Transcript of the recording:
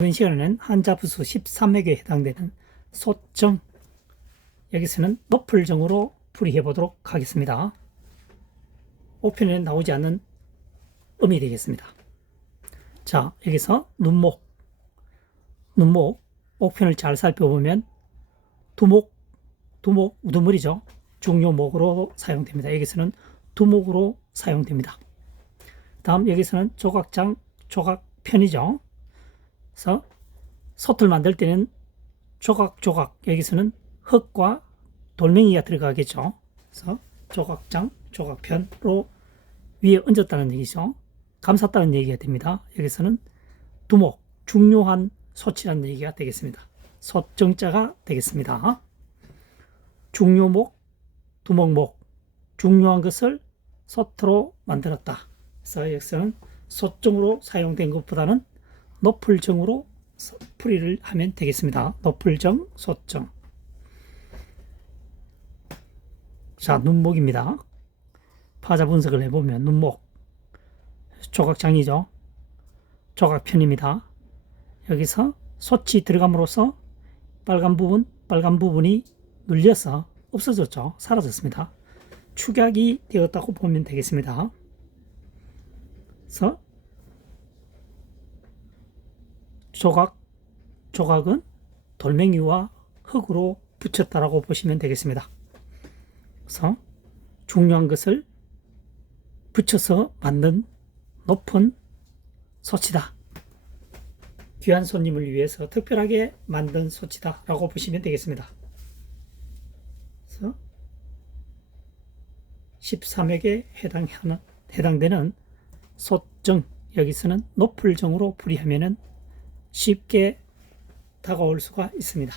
이번 시간에는 한자부수 13맥에 해당되는 소정 여기서는 높을정으로 풀이해 보도록 하겠습니다. 5편에 나오지 않는 음이 되겠습니다. 자, 여기서 눈목, 눈목, 5편을 잘 살펴보면 두목, 두목, 우두머리죠. 중요목으로 사용됩니다. 여기서는 두목으로 사용됩니다. 다음 여기서는 조각장, 조각편이죠. 그래서 솥을 만들 때는 조각조각 여기서는 흙과 돌멩이가 들어가겠죠. 그래서 조각장, 조각편으로 위에 얹었다는 얘기죠. 감쌌다는 얘기가 됩니다. 여기서는 두목, 중요한 소치라는 얘기가 되겠습니다. 소정자가 되겠습니다. 중요목, 두목목, 중요한 것을 소토로 만들었다. 그래서 여기서는 소정으로 사용된 것보다는 높을 정으로 풀이를 하면 되겠습니다. 높을 정, 소정. 자, 눈목입니다. 파자 분석을 해보면 눈목 조각장이죠. 조각편입니다. 여기서 솥이 들어감으로써 빨간 부분, 빨간 부분이 눌려서 없어졌죠. 사라졌습니다. 축약이 되었다고 보면 되겠습니다. 그래서 조각, 조각은 돌멩이와 흙으로 붙였다라고 보시면 되겠습니다. 그래서 중요한 것을 붙여서 만든 높은 소치다. 귀한 손님을 위해서 특별하게 만든 소치다라고 보시면 되겠습니다. 그래서 13액에 해당하는 해당되는 소정 여기서는 높을 정으로 풀이하면은 쉽게 다가올 수가 있습니다.